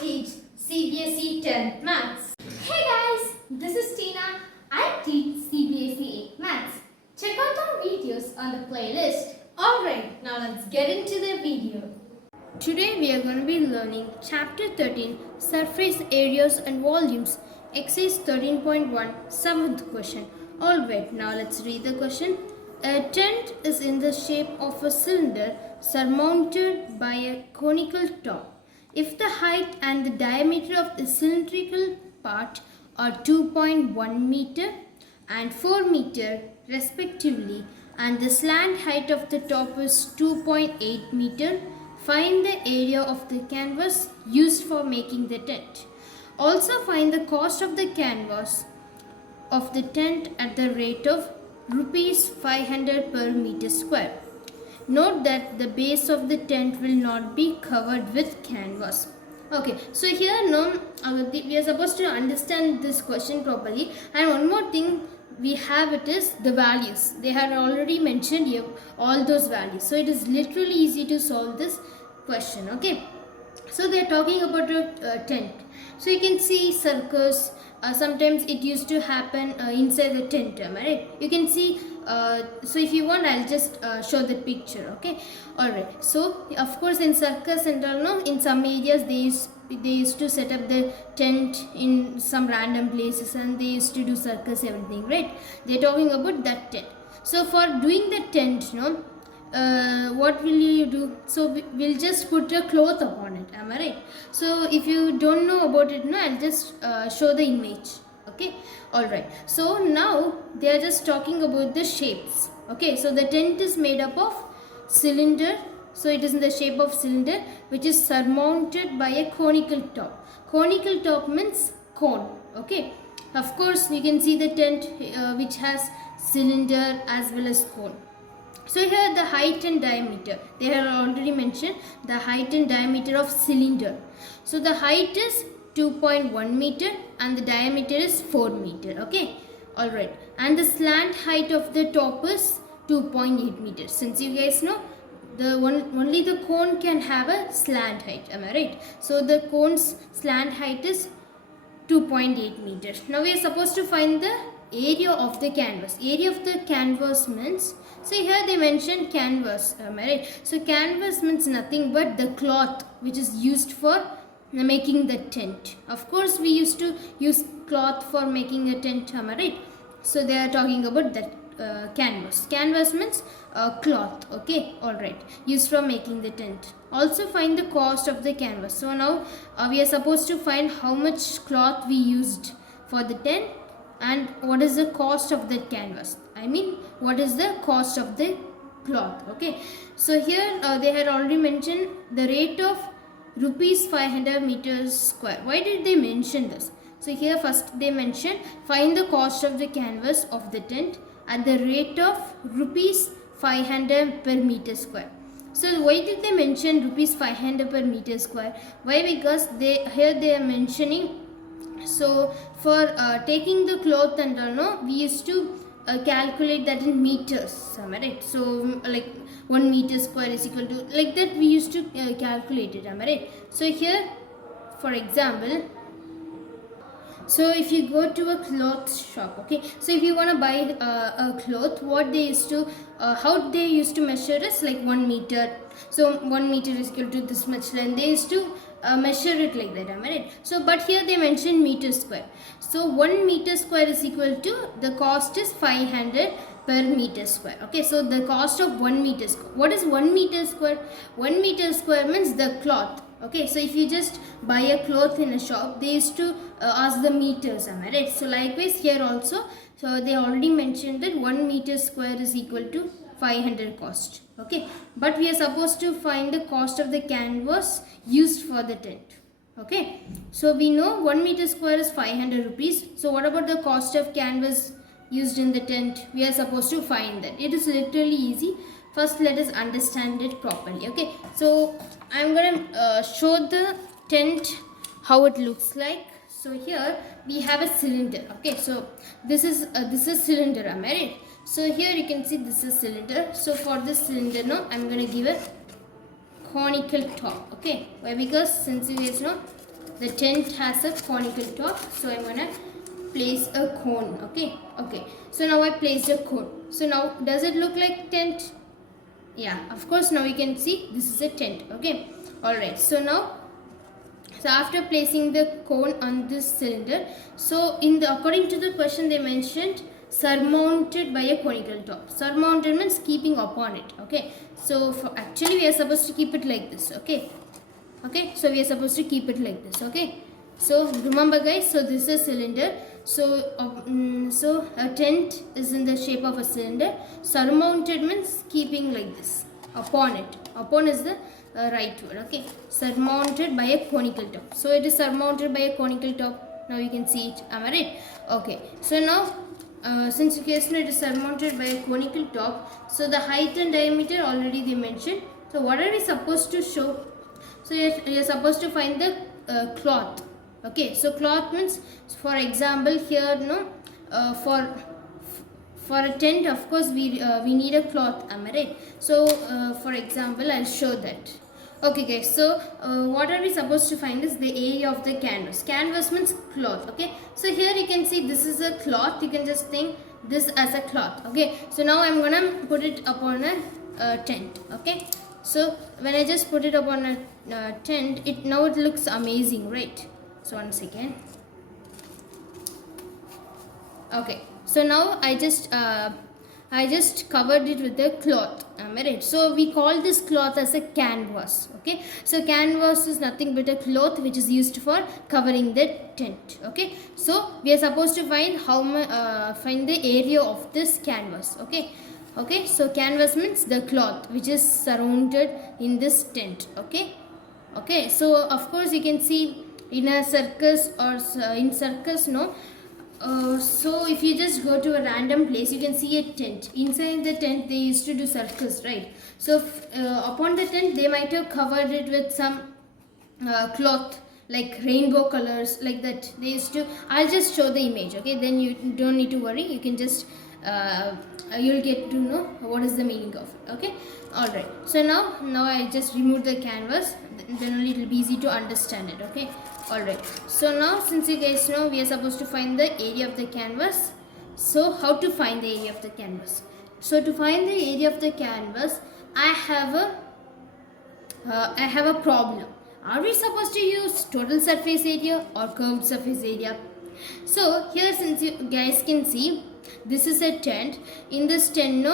teach CBSE 10th Maths. Hey guys, this is Tina. I teach CBSE 8 Maths. Check out our videos on the playlist. Alright, now let's get into the video. Today we are going to be learning Chapter 13, Surface Areas and Volumes, Exercise 13.1, 7th question. Alright, now let's read the question. A tent is in the shape of a cylinder surmounted by a conical top. If the height and the diameter of the cylindrical part are 2.1 meter and 4 meter respectively, and the slant height of the top is 2.8 meter, find the area of the canvas used for making the tent. Also find the cost of the canvas of the tent at the rate of rupees 500 per meter square. Note that the base of the tent will not be covered with canvas. Okay, so here now we are supposed to understand this question properly, and one more thing we have it is the values. They have already mentioned here all those values, so it is literally easy to solve this question. Okay, so they are talking about a tent. So you can see circus. Sometimes it used to happen inside the tent, right? You can see. So if you want, I'll just show the picture. Okay, all right. So of course, in circus and all, no, in some areas they used to set up the tent in some random places, and they used to do circus, everything, right? They're talking about that tent. So for doing the tent, what will you do? So we'll just put a cloth upon it. Am I right? So if you don't know about it, I'll just show the image. Okay, all right. So now they are just talking about the shapes. Okay, so the tent is made up of cylinder. So it is in the shape of cylinder, which is surmounted by a conical top. Conical top means cone. Okay, of course you can see the tent which has cylinder as well as cone. So here the height and diameter, they have already mentioned the height and diameter of cylinder. So the height is 2.1 meter and the diameter is 4 meter. Okay, alright. And the slant height of the top is 2.8 meters. Since you guys know, only the cone can have a slant height. Am I right? So the cone's slant height is 2.8 meters. Now we are supposed to find the area of the canvas. Area of the canvas means, see here they mentioned canvas. Am I right? So canvas means nothing but the cloth which is used for making the tent. Of course we used to use cloth for making a tent. Am I right? So they are talking about that canvas. Canvas means cloth. Okay, alright, used for making the tent. Also find the cost of the canvas. So now we are supposed to find how much cloth we used for the tent and what is the cost of that canvas. I mean, what is the cost of the cloth. Okay, so here they had already mentioned the rate of rupees 500 meters square. Why did they mention this? So here first they mentioned find the cost of the canvas of the tent at the rate of rupees 500 per meter square. So why did they mention rupees 500 per meter square? Why? Because here they are mentioning, so for taking the cloth and all, we used to calculate that in meters, right? So like 1 meter square is equal to, like that we used to calculate it, am I right? So here for example, so if you go to a cloth shop, okay, so if you want to buy a cloth, what they used to how they used to measure is like 1 meter. So 1 meter is equal to this much length. They used to measure it like that, am I right? So but here they mentioned meter square. So 1 meter square is equal to, the cost is 500 per meter square. Okay, so the cost of 1 meter square. What is 1 meter square? 1 meter square means the cloth. Okay, so if you just buy a cloth in a shop, they used to ask the meters, am I right? So likewise here also, so they already mentioned that 1 meter square is equal to 500 cost. Okay, but we are supposed to find the cost of the canvas used for the tent. Okay, so we know 1 meter square is 500 rupees. So what about the cost of canvas used in the tent? We are supposed to find that. It is literally easy. First let us understand it properly. Okay, so I'm gonna show the tent how it looks like. So here we have a cylinder. Okay, so this is cylinder, am I right? So here you can see this is cylinder. So for this cylinder now I'm gonna give a conical top. Okay, why? Because since you guys know the tent has a conical top, so I'm gonna place a cone. Okay, so now I placed a cone. So now does it look like tent? Yeah, of course. Now you can see this is a tent. Okay, all right. So now, so after placing the cone on this cylinder, so according to the question they mentioned surmounted by a conical top. Surmounted means keeping upon it. Okay, so actually we are supposed to keep it like this. Okay, so we are supposed to keep it like this. Okay, so remember guys, so this is a cylinder. So a tent is in the shape of a cylinder. Surmounted means keeping like this upon it. Upon is the right word. Okay, surmounted by a conical top. So it is surmounted by a conical top. Now you can see it. Am I right? Okay, so now since it is surmounted by a conical top, so the height and diameter already they mentioned. So what are we supposed to show? So you're supposed to find the cloth. Okay, so cloth means, for example, here for a tent, of course we need a cloth. Am I right? So for example, I'll show that. Okay guys, so what are we supposed to find is the area of the canvas. Canvas means cloth. Okay, so here you can see this is a cloth. You can just think this as a cloth. Okay, so now I'm gonna put it upon a tent. Okay, so when I just put it upon a tent, it looks amazing, right? So once again, okay, so now I just covered it with a cloth. Am I right? So we call this cloth as a canvas. Okay, so canvas is nothing but a cloth which is used for covering the tent. Okay, so we are supposed to find find the area of this canvas. Okay, so canvas means the cloth which is surrounded in this tent. Okay, so of course you can see in a circus or in circus, no. So if you just go to a random place, you can see a tent. Inside the tent they used to do circus, right? So upon the tent they might have covered it with some cloth like rainbow colors, like that they used to. I'll just show the image. Okay, then you don't need to worry, you can just you'll get to know what is the meaning of it. Okay, all right, so now I just remove the canvas, then only it will be easy to understand it. Okay, all right, so now since you guys know we are supposed to find the area of the canvas, so how to find the area of the canvas? So to find the area of the canvas, I have a problem. Are we supposed to use total surface area or curved surface area? So here, since you guys can see, this is a tent. In this tent,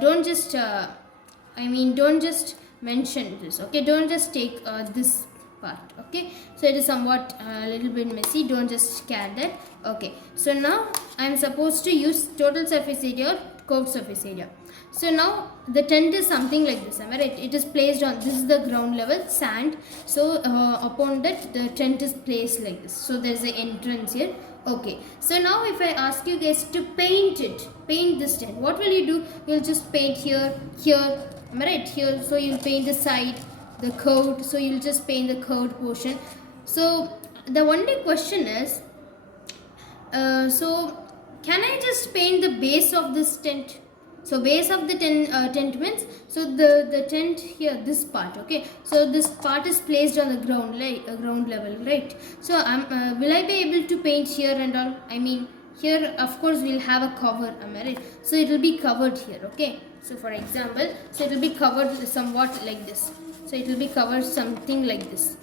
don't just don't just mention this. Okay, don't just take this part. Okay, so it is somewhat a little bit messy, don't just scan that. Okay, so now I am supposed to use total surface area or curved surface area. So now the tent is something like this. Am I right? It is placed on, this is the ground level sand, so upon that the tent is placed like this. So there is an entrance here. Okay, so now if I ask you guys to paint this tent, what will you do? You'll just paint here, am I right? Here, so you'll paint the side, the curved, so you'll just paint the curved portion. So the only question is, so can I just paint the base of this tent? So base of the tent means, so the tent here, this part. Okay, so this part is placed on the ground level, right? So will I be able to paint here and all? I mean, here of course we'll have a cover, am I right? So it will be covered here. Okay, so for example, so it will be covered somewhat like this. So it will be covered something like this.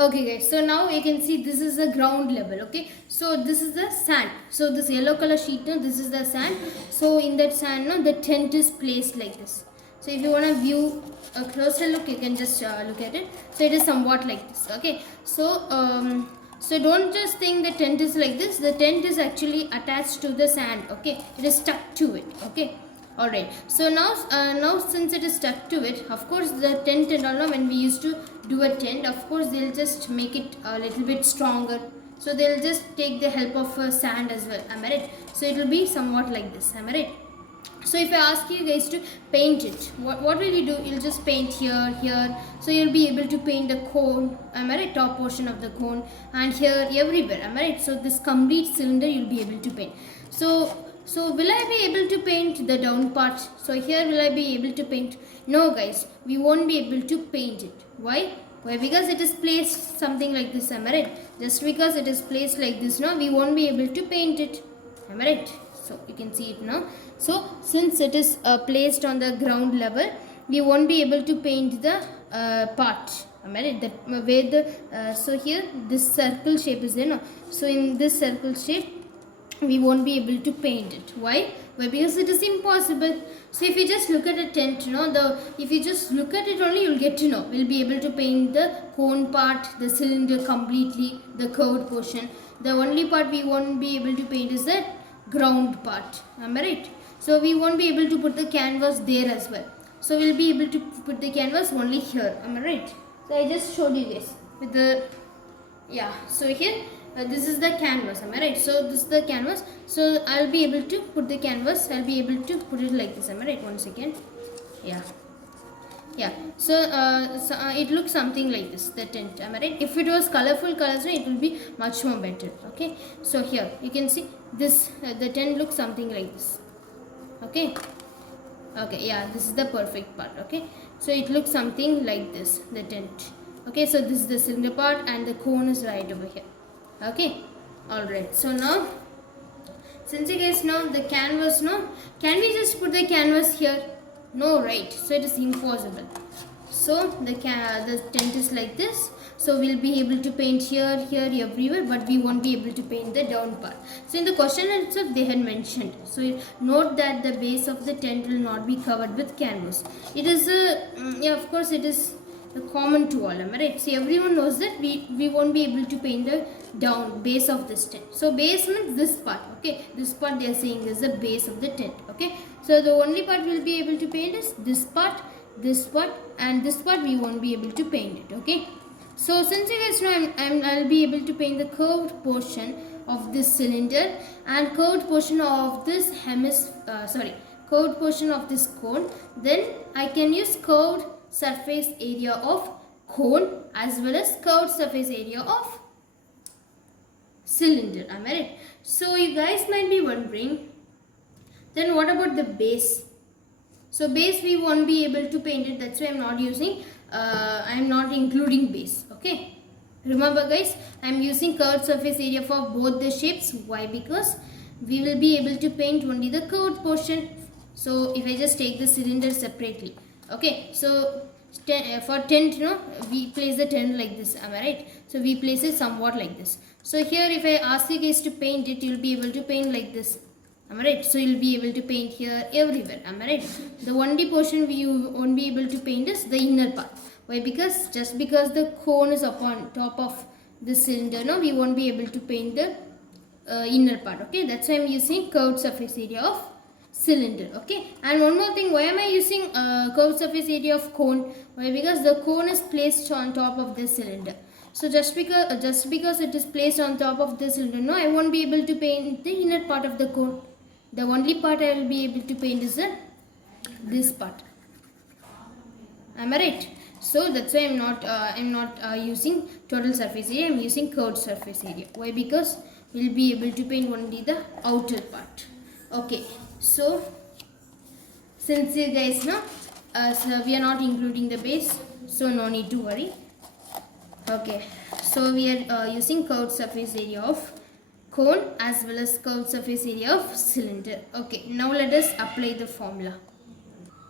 Okay guys, so now you can see this is the ground level. Okay, so this is the sand. So this yellow color sheet, this is the sand. So in that sand, the tent is placed like this. So if you want to view a closer look, you can just look at it. So it is somewhat like this. Okay, so so don't just think the tent is like this. The tent is actually attached to the sand. Okay, it is stuck to it. Okay, all right. So now since it is stuck to it, of course the tent and all, when we used to do a tent, of course they'll just make it a little bit stronger. So they'll just take the help of sand as well. Am I right? So it will be somewhat like this. Am I right? So if I ask you guys to paint it, what will you do? You'll just paint here. So you'll be able to paint the cone. Am I right? Top portion of the cone, and here, everywhere. Am I right? So this complete cylinder you'll be able to paint. So will I be able to paint the down part? So here will I be able to paint? No guys, we won't be able to paint it. Why? Why? Because it is placed something like this, am I right? Just because it is placed like this, no, we won't be able to paint it, am I right? So you can see it now. So since it is placed on the ground level, we won't be able to paint the part, am I right? That where the so here this circle shape is there, no? So in this circle shape we won't be able to paint it. Why? Because it is impossible. So if you just look at a tent, if you just look at it only, you'll get to know. We'll be able to paint the cone part, the cylinder completely, the curved portion. The only part we won't be able to paint is the ground part. Am I right? So we won't be able to put the canvas there as well. So we'll be able to put the canvas only here. Am I right? So I just showed you guys with the, yeah. So here this is the canvas, am I right? So this is the canvas. So I'll be able to put the canvas, I'll be able to put it like this, am I right? One second. Yeah. So, it looks something like this, the tent, am I right? If it was colorful colors, it will be much more better. Okay. So here you can see this, the tent looks something like this. Okay. Yeah, this is the perfect part. Okay. So it looks something like this, the tent. Okay. So this is the cylinder part and the cone is right over here. Okay, alright. So now, since you guys know the canvas, no, can we just put the canvas here? No, right? So it is impossible. So the tent is like this. So we'll be able to paint here, everywhere, but we won't be able to paint the down part. So in the question itself, they had mentioned. So note that the base of the tent will not be covered with canvas. It is yeah, of course, it is common to all, am I right? See, everyone knows that we won't be able to paint the down base of this tent. So base means this part. Okay, this part they are saying is the base of the tent. Okay, so the only part we'll be able to paint is this part, and this part we won't be able to paint it. Okay, so since you guys know I'll be able to paint the curved portion of this cylinder and curved portion of this curved portion of this cone, then I can use curved surface area of cone as well as curved surface area of cylinder. Am I right? So you guys might be wondering, then what about the base? So base we won't be able to paint it. That's why I'm not using. I'm not including base. Okay. Remember, guys, I'm using curved surface area for both the shapes. Why? Because we will be able to paint only the curved portion. So if I just take the cylinder separately. Okay, so for tent, we place the tent like this, am I right? So we place it somewhat like this. So here if I ask you guys to paint it, you'll be able to paint like this, am I right? So you'll be able to paint here everywhere, am I right? The only portion you won't be able to paint is the inner part. Why? Because just because the cone is upon top of the cylinder, no, we won't be able to paint the inner part. Okay, that's why I'm using curved surface area of cylinder. Okay, and one more thing, why am I using curved surface area of cone? Why? Because the cone is placed on top of this cylinder. So just because it is placed on top of this cylinder, no, I won't be able to paint the inner part of the cone. The only part I will be able to paint is this part. Am I right? So that's why I'm not using total surface area. I'm using curved surface area. Why? Because we'll be able to paint only the outer part. Okay. So since you guys know, so we are not including the base, so no need to worry. Okay, so we are using curved surface area of cone as well as curved surface area of cylinder. Okay, now let us apply the formula.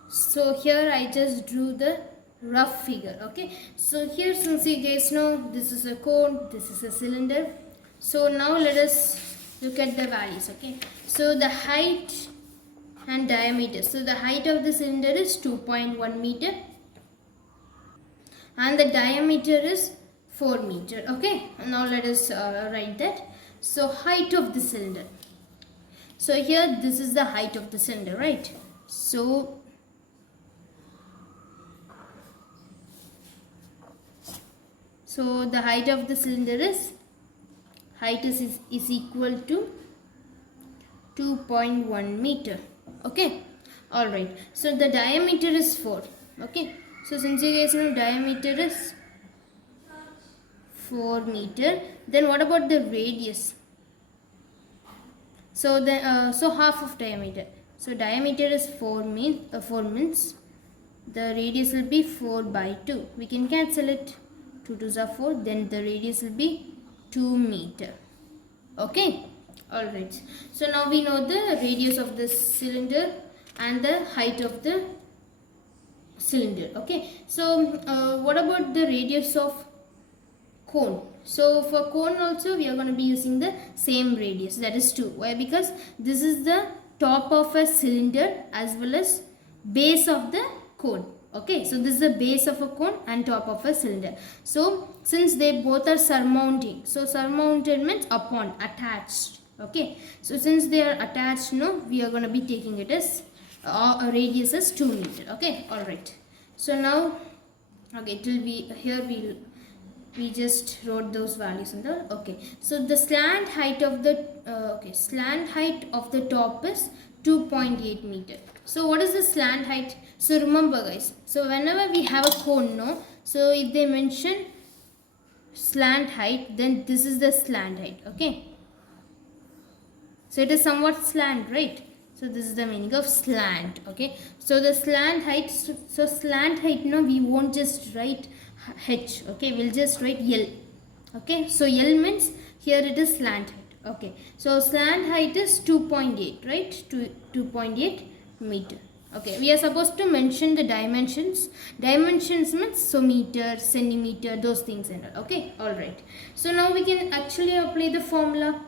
So here I just drew the rough figure. Okay, so here since you guys know this is a cone, this is a cylinder. So now let us look at the values. Okay, so the height and diameter. So the height of the cylinder is 2.1 meter and the diameter is 4 meter. Okay, now let us write that. So height of the cylinder. So here this is the height of the cylinder, right? So the height of the cylinder is equal to 2.1 meter. Okay, all right. So the diameter is 4. Okay, so since you guys know diameter is 4 meter, then what about the radius? So the so half of diameter. So diameter is 4 means the radius will be 4 by 2. We can cancel it. 2 2s are 4, then the radius will be 2 meter. Okay, alright. So now we know the radius of the cylinder and the height of the cylinder. Okay, so what about the radius of cone? So for cone also we are going to be using the same radius, that is 2. Why? Because this is the top of a cylinder as well as base of the cone. Okay, so this is the base of a cone and top of a cylinder. So since they both are surmounting, so surmounted means upon, attached. Okay, so since they are attached, no, we are going to be taking it as a radius as 2 meter. Okay, alright. So now, okay, it will be here we just wrote those values in the, okay, so the slant height of the slant height of the top is 2.8 meter. So what is the slant height? So remember guys, so whenever we have a cone, no, so if they mention slant height, then this is the slant height. Okay, so it is somewhat slant, right? So this is the meaning of slant. Okay, so the slant height, so slant height, no, we won't just write H. Okay, we'll just write L. Okay, so L means here it is slant height. Okay, so slant height is 2.8, right? 2.8 meter. Okay, we are supposed to mention the dimensions. Dimensions means so meter, centimeter, those things and all. Okay, alright. So now we can actually apply the formula.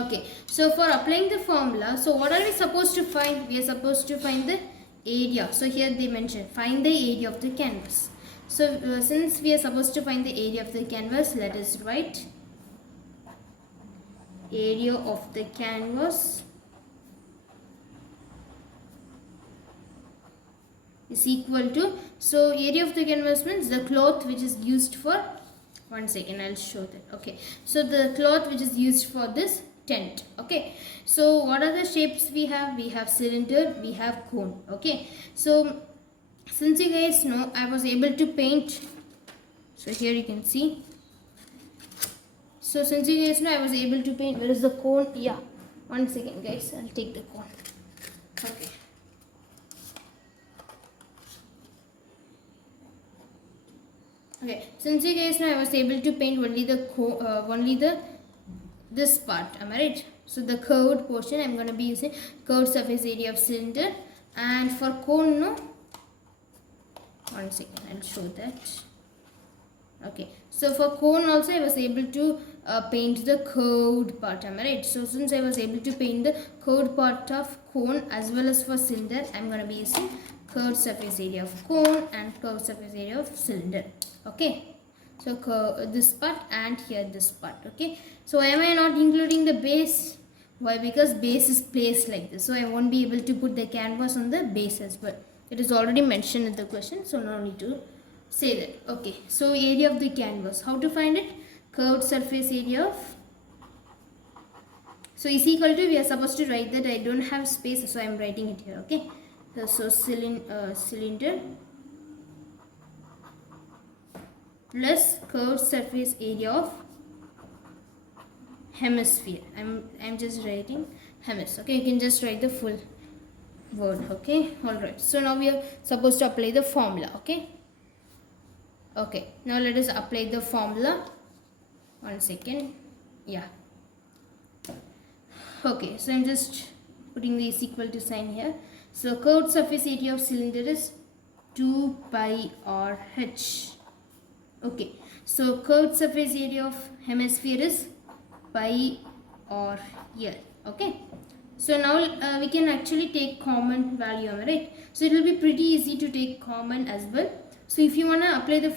Okay, so for applying the formula, so what are we supposed to find? We are supposed to find the area. So here they mention find the area of the canvas. So since we are supposed to find the area of the canvas, let us write area of the canvas is equal to, so area of the canvas means the cloth which is used for, one second I'll show that. Okay, so the cloth which is used for this tent. Okay, so what are the shapes we have? We have cylinder, we have cone. Okay, so since you guys know I was able to paint, so here you can see, so since you guys know I was able to paint, where is the cone? Yeah, one second guys, I'll take the cone. Okay, okay, since you guys know I was able to paint only the this part, am I right? So the curved portion I'm going to be using curved surface area of cylinder, and for cone, no, one second I'll show that. Okay, so for cone also I was able to paint the curved part, am I right? So since I was able to paint the curved part of cone as well as for cylinder, I'm going to be using curved surface area of cone and curved surface area of cylinder. Okay, so this part and here this part. Okay, so why am I not including the base? Why? Because base is placed like this, so I won't be able to put the canvas on the base as well. It is already mentioned in the question, so no need to say that. Okay, so area of the canvas, how to find it? Curved surface area of, so is equal to, we are supposed to write that, I don't have space, so I am writing it here. Okay, so cylinder plus curved surface area of hemisphere. I'm just writing hemisphere. Okay, you can just write the full word. Okay, alright, so now we are supposed to apply the formula. Okay, okay, now let us apply the formula. One second. Yeah, okay, so I'm just putting the is equal to sign here. So curved surface area of cylinder is 2 pi r h. Okay, so curved surface area of hemisphere is pi r L. Okay, so now we can actually take common value, right? So it will be pretty easy to take common as well. So if you want to apply the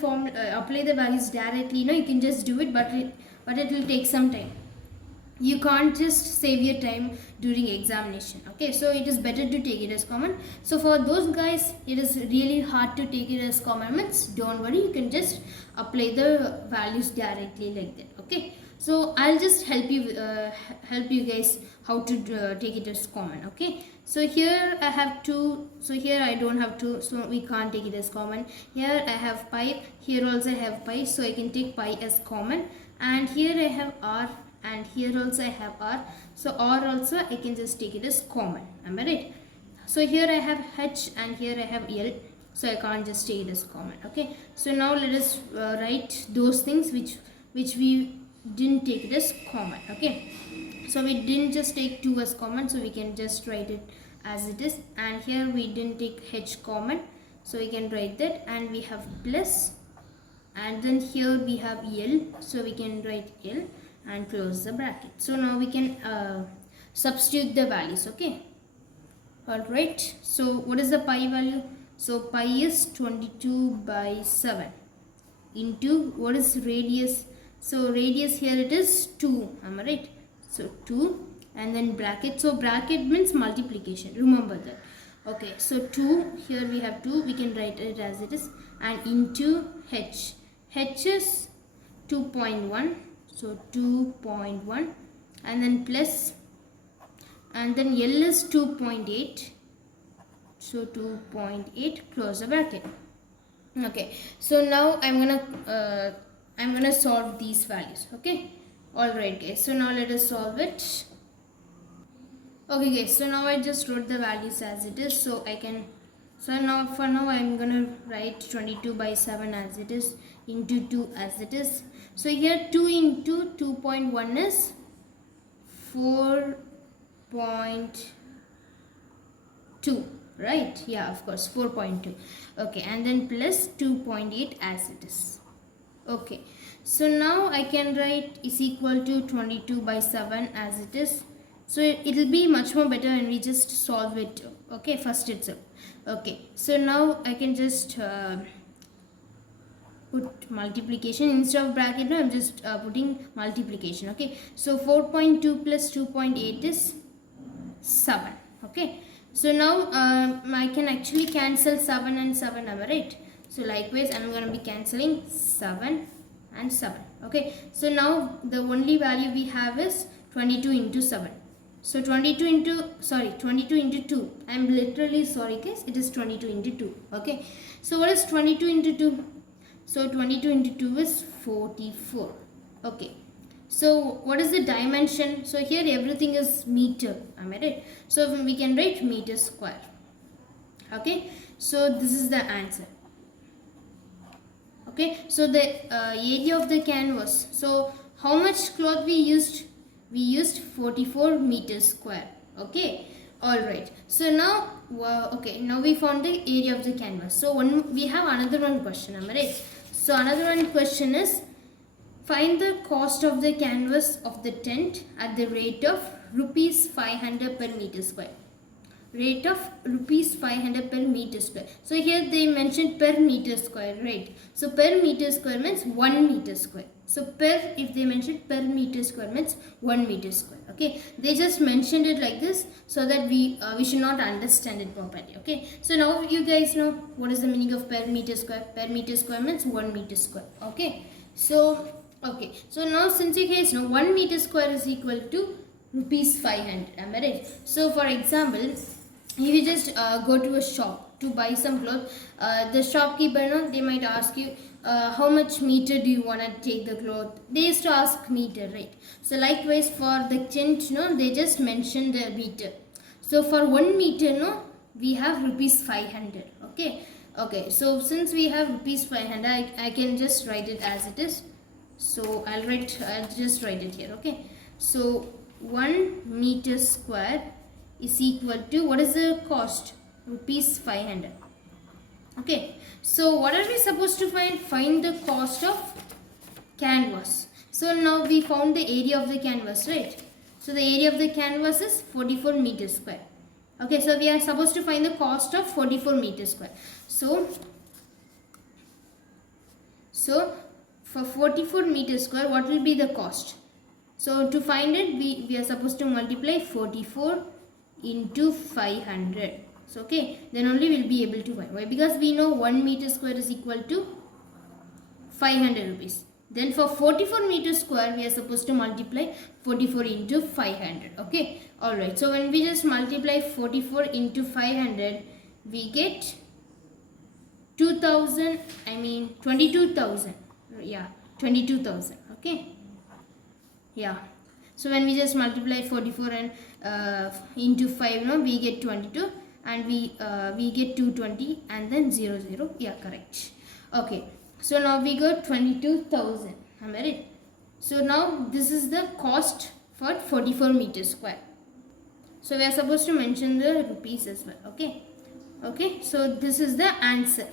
apply the values directly, you can just do it, but it will take some time. You can't just save your time during examination. Okay, so it is better to take it as common. So for those guys it is really hard to take it as common, means don't worry, you can just apply the values directly like that. Okay, so I'll just help you guys how to take it as common. Okay, so here I have 2, so here I don't have 2, so we can't take it as common. Here I have pi, here also I have pi, so I can take pi as common, and here I have r, and here also I have r, so r also I can just take it as common. Am I right? So here I have h and here I have L. so I can't just take it as common. Okay, so now let us write those things which we didn't take it as common. Okay, so we didn't just take 2 as common, so we can just write it as it is. And here we didn't take h common, so we can write that. And we have plus, and then here we have L, so we can write L and close the bracket. So now we can substitute the values. Okay, alright, so what is the pi value? So pi is 22 by 7 into what is radius? So radius here it is 2, am I right? So 2 and then bracket. So bracket means multiplication, remember that. Okay, so 2, here we have 2, we can write it as it is, and into h. H is 2.1, so 2.1, and then plus, and then L is 2.8, so 2.8, close the bracket. Okay, so now I'm gonna solve these values. Okay, alright guys, so now let us solve it. Okay guys, so now I just wrote the values as it is, so I can, so now for now I'm gonna write 22 by 7 as it is, into 2 as it is. So here 2 into 2.1 is 4.2, right? Yeah, of course, 4.2. Okay, and then plus 2.8 as it is. Okay, so now I can write is equal to 22 by 7 as it is. So it will be much more better when we just solve it. Okay, first itself. Okay, so now I can just put multiplication instead of bracket. No, I'm just putting multiplication. Okay, so 4.2 plus 2.8 is 7. Okay, so now I can actually cancel 7 and 7, am I right? So likewise I'm going to be cancelling 7 and 7. Okay, so now the only value we have is 22 into 7. So 22 into 2. I'm literally sorry guys, it is 22 into 2. Okay, so what is 22 into 2? So 22 into 2 is 44. Okay, so what is the dimension? So here everything is meter, am I right? So we can write meter square. Okay, so this is the answer. Okay, so the area of the canvas. So how much cloth we used? We used 44 meters square. Okay, all right. So now, okay, now we found the area of the canvas. So we have another one question, am I right? So another one question is, find the cost of the canvas of the tent at the rate of rupees 500 per meter square. Rate of rupees 500 per meter square. So here they mentioned per meter square, right? So per meter square means 1 meter square. So if they mentioned per meter square means 1 meter square. Okay, they just mentioned it like this so that we should not understand it properly. Okay, so now you guys know what is the meaning of per meter square. Per meter square means 1 meter square. Okay, so now since you guys know 1 meter square is equal to rupees 500, am I right? So for example, if you just go to a shop to buy some clothes, the shopkeeper, they might ask you, how much meter do you want to take the cloth? They used to ask meter, right? So likewise for the tent, they just mentioned the meter. So for 1 meter, we have rupees 500. Okay, so since we have rupees 500, I can just write it as it is. So I'll just write it here. Okay, so 1 meter square is equal to, what is the cost? Rupees 500. Okay, so what are we supposed to find? Find the cost of canvas. So now we found the area of the canvas, right? So the area of the canvas is 44 meters square. Okay, so we are supposed to find the cost of 44 meters square. So for 44 meters square, what will be the cost? So to find it, we are supposed to multiply 44 into 500. So okay, then only we'll be able to find. Why? Because we know 1 meter square is equal to 500 rupees. Then for 44 meters square, we are supposed to multiply 44 into 500. Okay, alright. So when we just multiply 44 into 500, we get 22,000. Yeah, 22,000. Okay. Yeah. So when we just multiply 44 and into 5, we get 22. and we get 220 and then 0 0. Yeah, correct. Okay, so now we got 22,000. Am I right? So now this is the cost for 44 meters square. So we are supposed to mention the rupees as well. Okay, so this is the answer.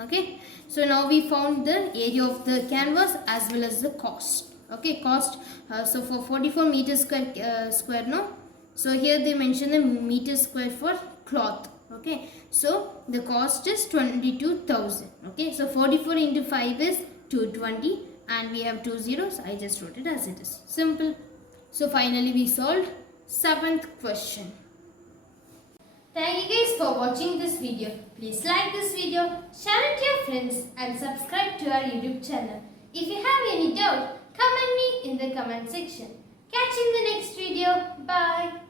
Okay, so now we found the area of the canvas as well as the cost. Okay, cost. So for 44 meters square, no. So here they mention the meter square for cloth. Okay, so the cost is 22,000. Okay, so 44 into 5 is 220, and we have 2 zeros. I just wrote it as it is. Simple. So finally we solved 7th question. Thank you guys for watching this video. Please like this video, share it to your friends and subscribe to our YouTube channel. If you have any doubt, comment me in the comment section. Catch you in the next video. Bye.